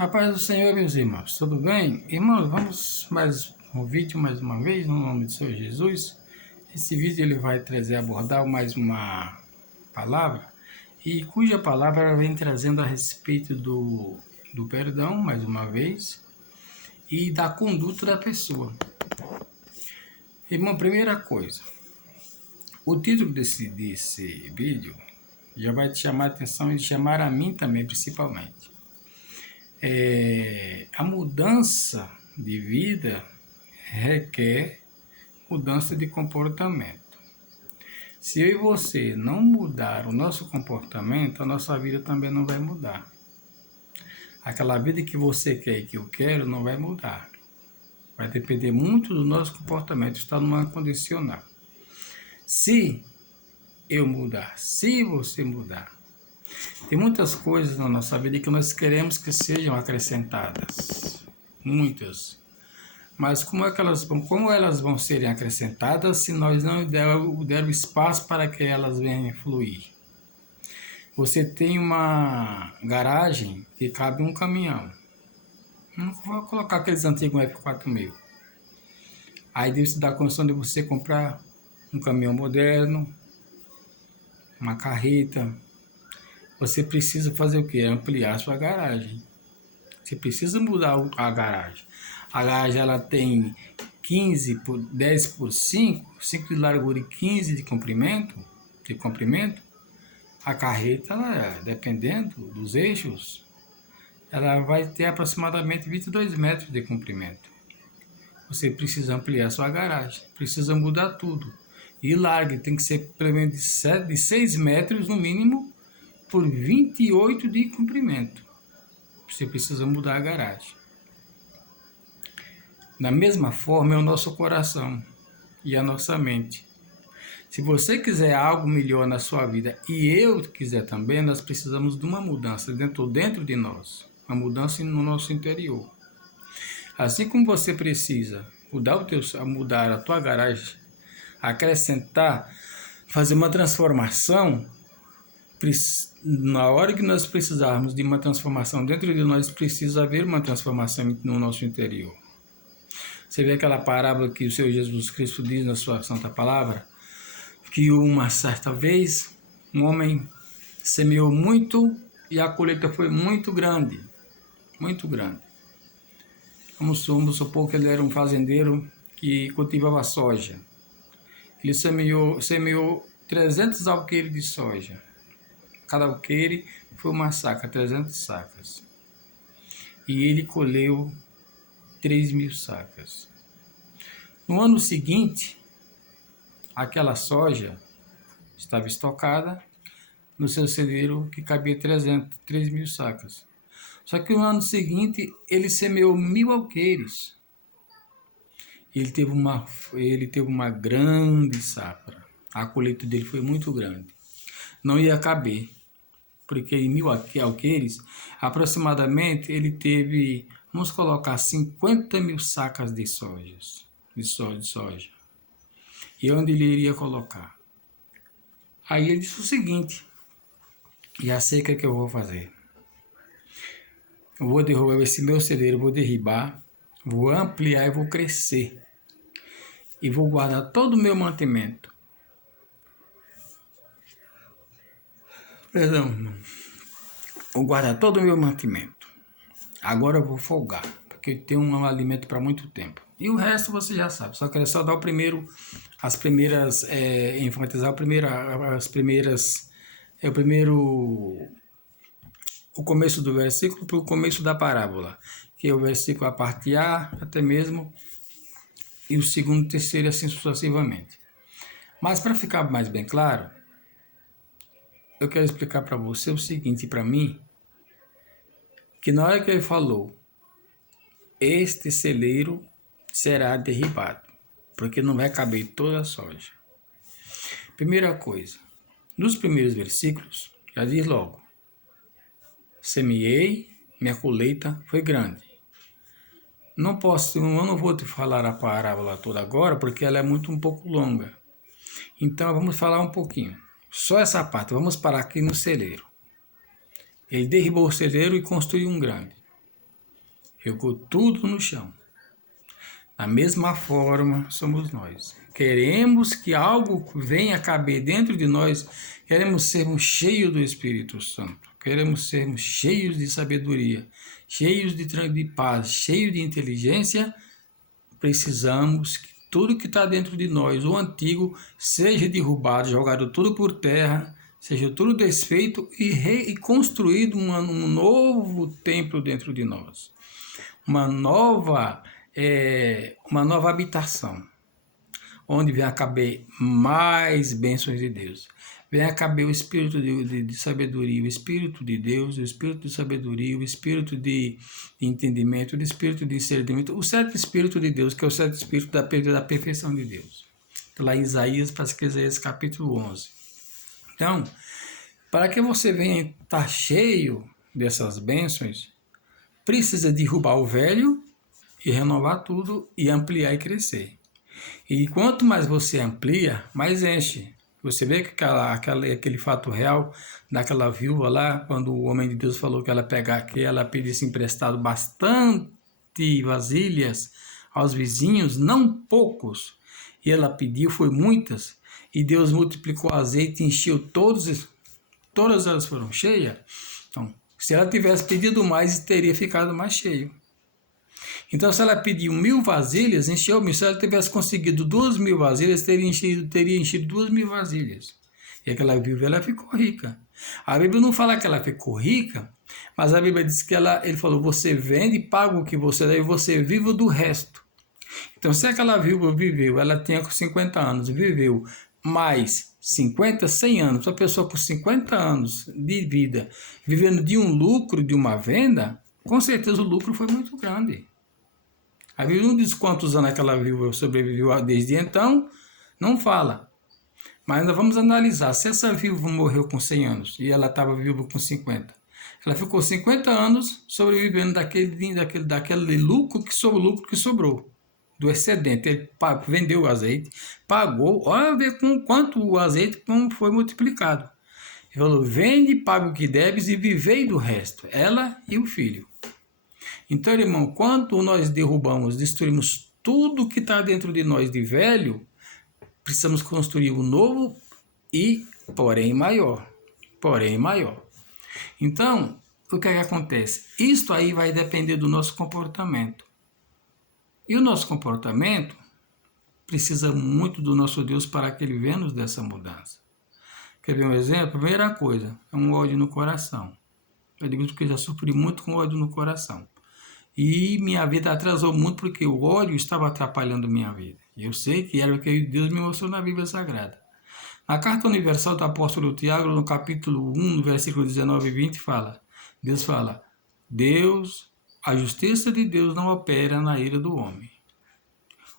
A paz do Senhor, meus irmãos, tudo bem? Irmãos, vamos mais um vídeo mais uma vez, no nome do Senhor Jesus. Esse vídeo ele vai abordar mais uma palavra, e cuja palavra ela vem trazendo a respeito do perdão, mais uma vez, e da conduta da pessoa. Irmão, primeira coisa, o título desse vídeo já vai te chamar a atenção e chamar a mim também, principalmente. A mudança de vida requer mudança de comportamento. Se eu e você não mudar o nosso comportamento, a nossa vida também não vai mudar. Aquela vida que você quer e que eu quero não vai mudar. Vai depender muito do nosso comportamento, está numa condicional. Se eu mudar, se você mudar, tem muitas coisas na nossa vida que nós queremos que sejam acrescentadas. Muitas. Mas como elas vão serem acrescentadas se nós não der espaço para que elas venham fluir? Você tem uma garagem que cabe um caminhão. Não vou colocar aqueles antigos F4000. Aí Deus te dá a condição de você comprar um caminhão moderno, uma carreta. Você precisa fazer o quê? Ampliar a sua garagem. Você precisa mudar a garagem. A garagem ela tem 15 por 10 por 5, 5 de largura e 15 de comprimento. A carreta, dependendo dos eixos, ela vai ter aproximadamente 22 metros de comprimento. Você precisa ampliar a sua garagem, precisa mudar tudo. E larga, tem que ser pelo menos de 6 metros no mínimo, por 28 de comprimento. Você precisa mudar a garagem. Da mesma forma é o nosso coração e a nossa mente. Se você quiser algo melhor na sua vida e eu quiser também, nós precisamos de uma mudança dentro de nós. Uma mudança no nosso interior. Assim como você precisa mudar a tua garagem, acrescentar, fazer uma transformação. Na hora que nós precisarmos de uma transformação dentro de nós, precisa haver uma transformação no nosso interior. Você vê aquela parábola que o Senhor Jesus Cristo diz na sua santa palavra, que uma certa vez um homem semeou muito e a colheita foi muito grande, muito grande. Vamos supor que ele era um fazendeiro que cultivava soja. Ele semeou 300 alqueires de soja. Cada alqueire foi uma saca, 300 sacas. E ele colheu 3.000 sacas. No ano seguinte, aquela soja estava estocada no seu celeiro que cabia 3.000 sacas. Só que no ano seguinte, ele semeou 1.000 alqueires. Ele teve uma grande safra. A colheita dele foi muito grande. Não ia caber. Porque em 1.000 alqueires, aproximadamente, ele teve, vamos colocar, 50.000 sacas de soja. E onde ele iria colocar? Aí ele disse o seguinte: já sei o que eu vou fazer. Eu vou derrubar esse meu celeiro, vou derribar, vou ampliar e vou crescer. E vou guardar todo o meu mantimento. Vou guardar todo o meu mantimento. Agora eu vou folgar, porque eu tenho um alimento para muito tempo. E o resto você já sabe. Só quero só dar enfatizar o começo do versículo para o começo da parábola, que é o versículo a parte A até mesmo, e o segundo, terceiro e assim sucessivamente. Mas para ficar mais bem claro, eu quero explicar para você o seguinte, para mim, que na hora que ele falou, este celeiro será derribado, porque não vai caber toda a soja. Primeira coisa, nos primeiros versículos, já diz logo, semeei, minha colheita foi grande. Eu não vou te falar a parábola toda agora, porque ela é um pouco longa. Então vamos falar um pouquinho. Só essa parte, vamos parar aqui no celeiro. Ele derribou o celeiro e construiu um grande. jogou tudo no chão. Da mesma forma somos nós. Queremos que algo venha caber dentro de nós, queremos sermos cheios do Espírito Santo, queremos sermos cheios de sabedoria, cheios de paz, cheios de inteligência. Precisamos que tudo que está dentro de nós, o antigo, seja derrubado, jogado tudo por terra, seja tudo desfeito e construído um novo templo dentro de nós. Uma nova habitação, onde venha caber mais bênçãos de Deus. Venha caber o espírito de sabedoria, o espírito de Deus, o espírito de sabedoria, o espírito de entendimento, o espírito de discernimento, o certo espírito de Deus, que é o certo espírito da perfeição de Deus. Está lá em Isaías, para Isaías capítulo 11. Então, para que você venha estar cheio dessas bênçãos, precisa derrubar o velho e renovar tudo e ampliar e crescer. E quanto mais você amplia, mais enche. Você vê que aquele fato real daquela viúva lá, quando o homem de Deus falou que ela pedisse emprestado bastante vasilhas aos vizinhos, não poucos, e ela pediu, foi muitas, e Deus multiplicou o azeite e encheu todas elas foram cheias. Então, se ela tivesse pedido mais, teria ficado mais cheio. Então, se ela pediu 1.000 vasilhas, encheu 1.000. Se ela tivesse conseguido 2.000 vasilhas, teria enchido 2.000 vasilhas. E aquela viúva, ela ficou rica. A Bíblia não fala que ela ficou rica, mas a Bíblia diz que ele falou, você vende e paga o que você dá e você vive do resto. Então, se aquela viúva viveu, ela tinha 50 anos, viveu mais 50, 100 anos, uma pessoa com 50 anos de vida, vivendo de um lucro, de uma venda, com certeza o lucro foi muito grande. A Bíblia não diz quantos anos aquela viúva sobreviveu desde então, não fala. Mas nós vamos analisar, se essa viúva morreu com 100 anos e ela estava viúva com 50, ela ficou 50 anos sobrevivendo daquele lucro que sobrou, do excedente. Ele vendeu o azeite, pagou, olha ver com quanto o azeite foi multiplicado. Ele falou, vende, paga o que deves e vivei do resto, ela e o filho. Então, irmão, quando nós derrubamos, destruímos tudo que está dentro de nós de velho, precisamos construir um novo e, porém, maior. Então, o que é que acontece? Isto aí vai depender do nosso comportamento. E o nosso comportamento precisa muito do nosso Deus para que Ele venha nos dê essa mudança. Quer ver um exemplo? Primeira coisa, é um ódio no coração. Eu digo porque eu já sofri muito com ódio no coração. E minha vida atrasou muito porque o ódio estava atrapalhando minha vida. E eu sei que era o que Deus me mostrou na Bíblia Sagrada. Na Carta Universal do Apóstolo Tiago, no capítulo 1, no versículo 19 e 20, Deus fala, a justiça de Deus não opera na ira do homem.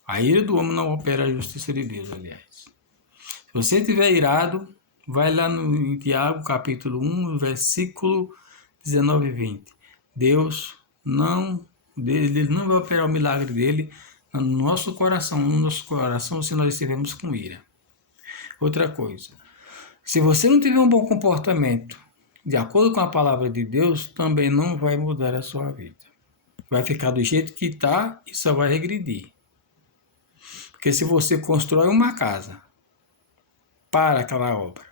A ira do homem não opera a justiça de Deus, aliás. Se você estiver irado, vai lá no Tiago, capítulo 1, versículo 19 e 20. Ele não vai operar o milagre dele no nosso coração, se nós estivermos com ira. Outra coisa, se você não tiver um bom comportamento, de acordo com a palavra de Deus, também não vai mudar a sua vida. Vai ficar do jeito que está e só vai regredir. Porque se você constrói uma casa para aquela obra,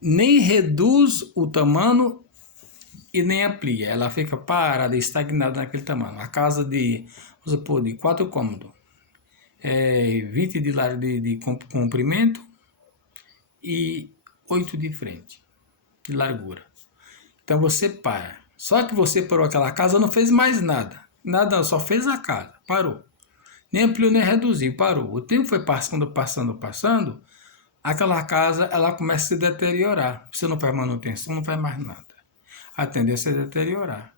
nem reduz o tamanho e nem amplia, ela fica parada, estagnada naquele tamanho. A casa de 4 cômodos, 20 de comprimento e 8 de frente, de largura. Então você para. Só que você parou aquela casa, não fez mais nada. Nada, só fez a casa, parou. Nem ampliou, nem reduziu, parou. O tempo foi passando, aquela casa ela começa a se deteriorar. Você não faz manutenção, não faz mais nada. A tendência é deteriorar.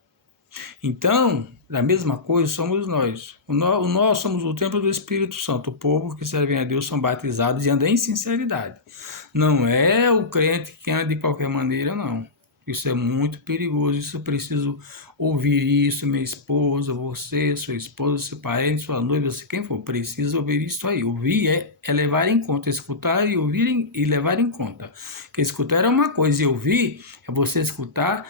Então, da mesma coisa somos nós. Nós somos o templo do Espírito Santo. O povo que serve a Deus são batizados e andam em sinceridade. Não é o crente que anda de qualquer maneira, não. Isso é muito perigoso. Isso eu preciso ouvir isso, minha esposa, você, sua esposa, seu parente, sua noiva, quem for. Precisa ouvir isso aí. Ouvir é levar em conta. Escutar e ouvir e levar em conta. Porque escutar é uma coisa e ouvir é você escutar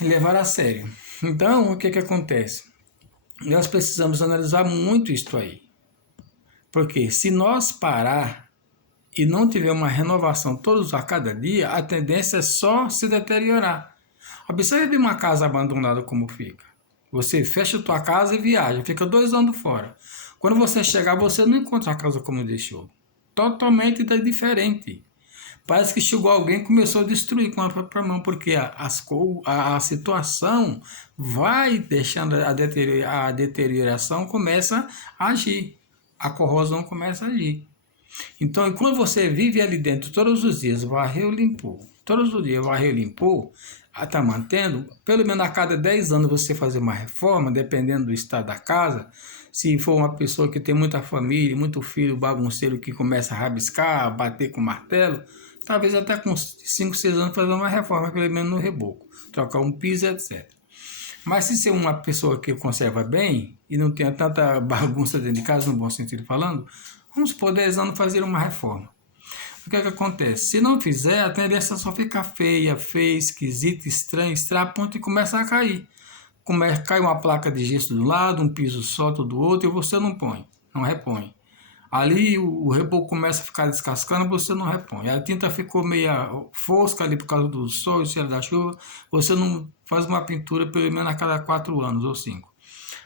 e levar a sério. Então, o que acontece? Nós precisamos analisar muito isso aí. Porque se nós parar e não tiver uma renovação todos a cada dia, a tendência é só se deteriorar. Observe uma casa abandonada como fica. Você fecha a tua casa e viaja, fica 2 anos fora. Quando você chegar, você não encontra a casa como deixou. Totalmente diferente. Parece que chegou alguém e começou a destruir com a própria mão, porque a situação vai deixando a deterioração começa a agir. A corrosão começa a agir. Então, enquanto você vive ali dentro todos os dias, varreu, limpou, todos os dias varreu, limpou, está mantendo, pelo menos a cada 10 anos você fazer uma reforma, dependendo do estado da casa. Se for uma pessoa que tem muita família, muito filho bagunceiro que começa a rabiscar, a bater com martelo, talvez até com 5, 6 anos fazer uma reforma, pelo menos no reboco, trocar um piso, etc. Mas se ser uma pessoa que conserva bem e não tenha tanta bagunça dentro de casa, no bom sentido falando, vamos supor 10 anos fazer uma reforma. O que acontece? Se não fizer, a tendência é só ficar feia, esquisita, estranha, a ponto de começar a cair. Cai uma placa de gesso do lado, um piso solto do outro e você não põe, não repõe. Ali o reboco começa a ficar descascando, você não repõe. A tinta ficou meia fosca ali por causa do sol e cheiro da chuva, você não faz uma pintura pelo menos a cada 4 anos ou 5.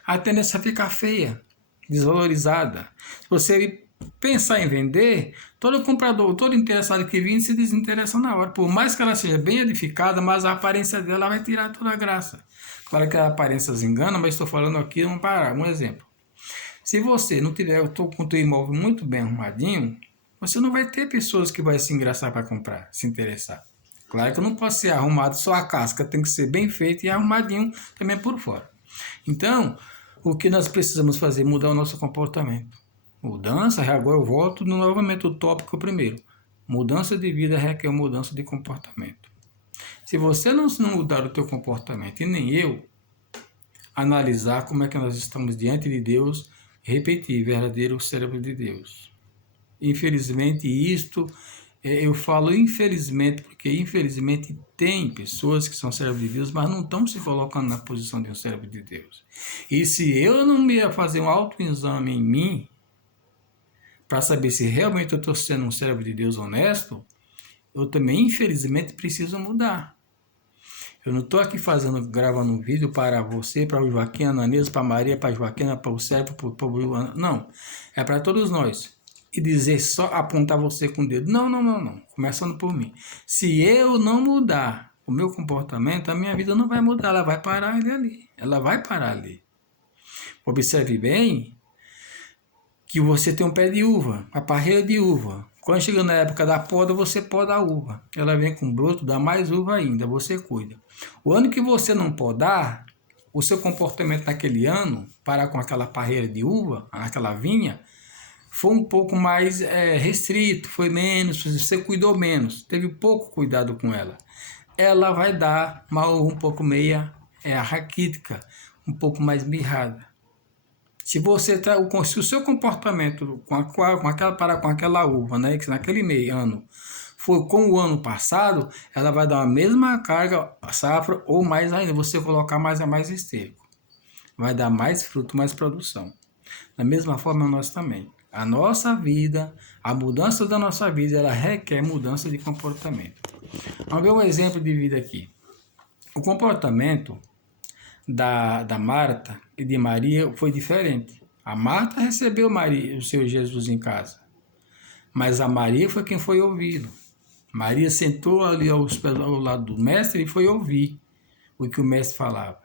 A tendência é ficar feia, desvalorizada. Se você pensar em vender, todo comprador, todo interessado que vir se desinteressa na hora. Por mais que ela seja bem edificada, mas a aparência dela vai tirar toda a graça. Claro que a aparência engana, mas estou falando aqui um exemplo. Se você não tiver com o teu imóvel muito bem arrumadinho, você não vai ter pessoas que vão se engraçar para comprar, se interessar. Claro que não pode ser arrumado só a casca, tem que ser bem feito e arrumadinho também por fora. Então, o que nós precisamos fazer? Mudar o nosso comportamento. Mudança, agora eu volto novamente o tópico primeiro. Mudança de vida requer mudança de comportamento. Se você não mudar o teu comportamento, e nem eu, analisar como é que nós estamos diante de Deus, repetir, verdadeiro cérebro de Deus. Infelizmente, eu falo infelizmente, porque infelizmente tem pessoas que são cérebro de Deus, mas não estão se colocando na posição de um cérebro de Deus. E se eu não me fazer um autoexame em mim, para saber se realmente eu estou sendo um cérebro de Deus honesto, eu também, infelizmente, preciso mudar. Eu não estou aqui gravando um vídeo para você, para o Joaquim Ananias, para a Maria, para a Joaquina, para o Sérgio, para o... Não, é para todos nós. E dizer só, apontar você com o dedo. Não. Começando por mim. Se eu não mudar o meu comportamento, a minha vida não vai mudar, ela vai parar ali. Ela vai parar ali. Observe bem que você tem um pé de uva, a parreira de uva. Quando chega na época da poda, você poda a uva. Ela vem com broto, dá mais uva ainda, você cuida. O ano que você não podar, o seu comportamento naquele ano, para com aquela parreira de uva, aquela vinha, foi um pouco mais restrito, foi menos, você cuidou menos, teve pouco cuidado com ela. Ela vai dar uma uva um pouco meia raquítica, um pouco mais mirrada. Se o seu comportamento com aquela uva, né, que naquele ano foi com o ano passado, ela vai dar a mesma carga, safra ou mais ainda. Você colocar mais esterco, vai dar mais fruto, mais produção. Da mesma forma nós também. A nossa vida, a mudança da nossa vida, ela requer mudança de comportamento. Vamos ver um exemplo de vida aqui. O comportamento da Marta e de Maria foi diferente. A Marta recebeu o seu Jesus em casa, mas a Maria foi quem foi ouvido. Maria sentou ali ao lado do mestre e foi ouvir o que o mestre falava.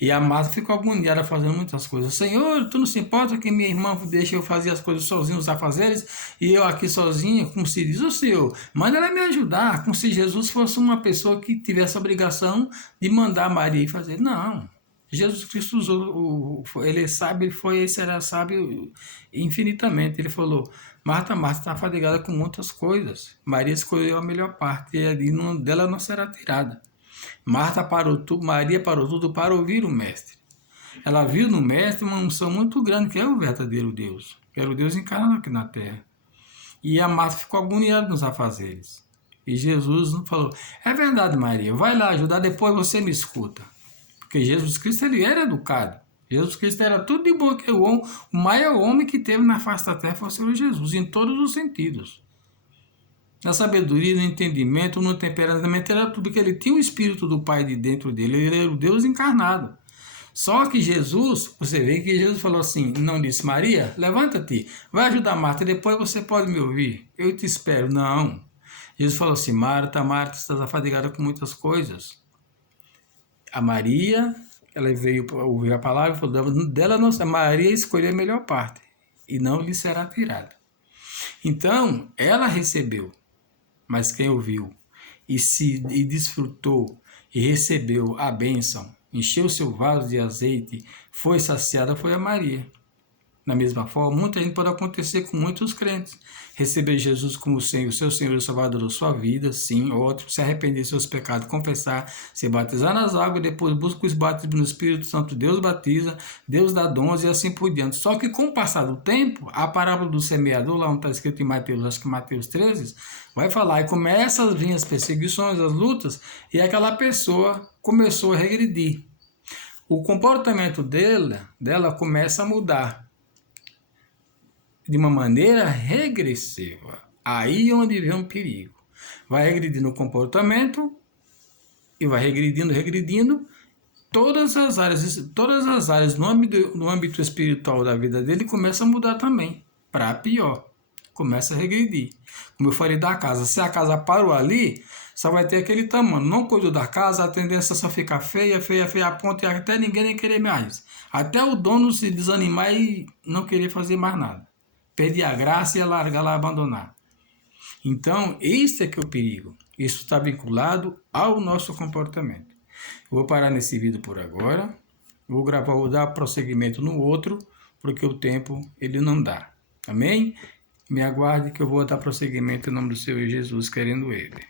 E a Marta ficou agoniada fazendo muitas coisas. Senhor, tu não se importa que minha irmã deixe eu fazer as coisas sozinho, os afazeres, e eu aqui sozinha, como se diz, o Senhor, manda ela me ajudar, como se Jesus fosse uma pessoa que tivesse a obrigação de mandar Maria ir fazer. Não. Jesus Cristo usou, ele é sábio, será sábio infinitamente. Ele falou, Marta, está fadigada com muitas coisas. Maria escolheu a melhor parte e dela não será tirada. Maria parou tudo para ouvir o Mestre. Ela viu no Mestre uma unção muito grande, que é o verdadeiro Deus. Que era o Deus encarnado aqui na terra. E a Marta ficou agoniada nos afazeres. E Jesus falou, é verdade, Maria, vai lá ajudar, depois você me escuta. Porque Jesus Cristo, ele era educado. Jesus Cristo era tudo de bom, que o maior homem que teve na face da terra foi o Senhor Jesus, em todos os sentidos. Na sabedoria, no entendimento, no temperamento, era tudo, porque ele tinha o Espírito do Pai de dentro dele, ele era o Deus encarnado. Só que Jesus, você vê que Jesus falou assim, não disse, Maria, levanta-te, vai ajudar Marta, depois você pode me ouvir, eu te espero. Não. Jesus falou assim, Marta, Marta, estás afadigada com muitas coisas. A Maria, ela veio ouvir a palavra e falou, dela não, Maria escolheu a melhor parte e não lhe será tirada. Então, ela recebeu, mas quem ouviu e desfrutou e recebeu a bênção, encheu seu vaso de azeite, foi saciada, foi a Maria. Da mesma forma, muita gente pode acontecer com muitos crentes. Receber Jesus como o seu Senhor e Salvador da sua vida, sim, outro, se arrepender de seus pecados, confessar, se batizar nas águas, depois busca os batismos no Espírito Santo, Deus batiza, Deus dá dons e assim por diante. Só que com o passar do tempo, a parábola do semeador, lá onde está escrito em Mateus, acho que Mateus 13, vai falar, e começa a vir as perseguições, as lutas, e aquela pessoa começou a regredir. O comportamento dela começa a mudar de uma maneira regressiva. Aí é onde vem um perigo. Vai regredindo no comportamento e vai regredindo todas as áreas no âmbito espiritual da vida dele começa a mudar também, para pior. Começa a regredir. Como eu falei da casa, se a casa parou ali, só vai ter aquele tamanho. Não cuidou da casa, a tendência é só ficar feia, a ponto e até ninguém nem querer mais. Até o dono se desanimar e não querer fazer mais nada. Perder a graça e largar lá, abandonar. Então, este é que é o perigo. Isso está vinculado ao nosso comportamento. Eu vou parar nesse vídeo por agora. Vou dar prosseguimento no outro, porque o tempo ele não dá. Amém? Me aguarde que eu vou dar prosseguimento em nome do Senhor Jesus, querendo Ele.